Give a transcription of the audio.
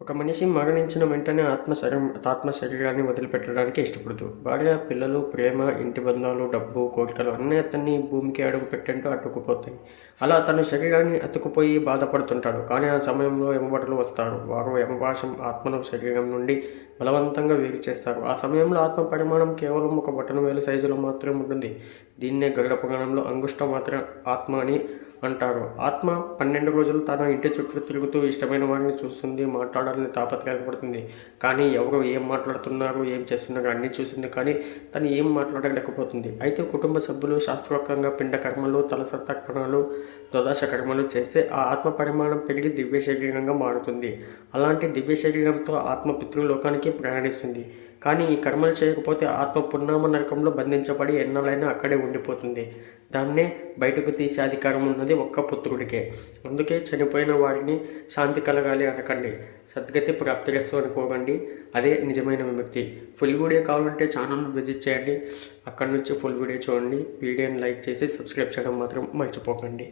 ఒక మనిషి మరణించిన వెంటనే ఆత్మ శరీరం ఆత్మ శరీరాన్ని వదిలిపెట్టడానికి ఇష్టపడదు. భార్య పిల్లలు ప్రేమ ఇంటి బంధాలు డబ్బు కోరికలు అన్నీ అతన్ని భూమికి అడుగు పెట్టంటూ అట్టుకుపోతాయి అలా తన శరీరాన్ని అతుకుపోయి బాధపడుతుంటాడు. కానీ ఆ సమయంలో ఎమబటలు వస్తారు. వారు యమభాషం ఆత్మను శరీరం నుండి బలవంతంగా వేరు చేస్తారు ఆ సమయంలో ఆత్మ పరిమాణం కేవలం ఒక బటన్ వేలు సైజులో మాత్రమే ఉంటుంది. దీన్నే గరుడ పురాణంలో అంగుష్ట మాత్ర ఆత్మ అని అంటారు. ఆత్మ పన్నెండు రోజులు తన ఇంటి చుట్టూ తిరుగుతూ ఇష్టమైన వారిని చూస్తుంది మాట్లాడాలని తాపత్రయపడుతుంది కానీ ఎవరు ఏం మాట్లాడుతున్నారు ఏం చేస్తున్నారు అన్నీ చూసింది కానీ తను ఏం మాట్లాడలేకపోతుంది. అయితే కుటుంబ సభ్యులు శాస్త్రోక్తంగా పిండ కర్మలు తలస తర్పణాలు కర్మలు చేస్తే ఆ ఆత్మ పరిమాణం పెరిగి దివ్య శరీరంగా మారుతుంది. అలాంటి దివ్య శరీరంతో ఆత్మ పితృలోకానికి ప్రయాణిస్తుంది. కానీ ఈ కర్మలు చేయకపోతే ఆత్మ పున్నామ నరకంలో బంధించబడి ఎన్నలైనా అక్కడే ఉండిపోతుంది. దాన్నే బయటకు తీసే అధికారం ఉన్నది ఒక్క పుత్రుడికే. అందుకే చనిపోయిన వారిని శాంతి కలగాలి అనకండి. సద్గతి ప్రాప్తిరస్సు అనుకోకండి. అదే నిజమైన విముక్తి. ఫుల్ వీడియో కావాలంటే ఛానల్ విజిట్ చేయండి. అక్కడ నుంచి ఫుల్ వీడియో చూడండి. వీడియోని లైక్ చేసి సబ్స్క్రైబ్ చేయడం మాత్రం మర్చిపోకండి.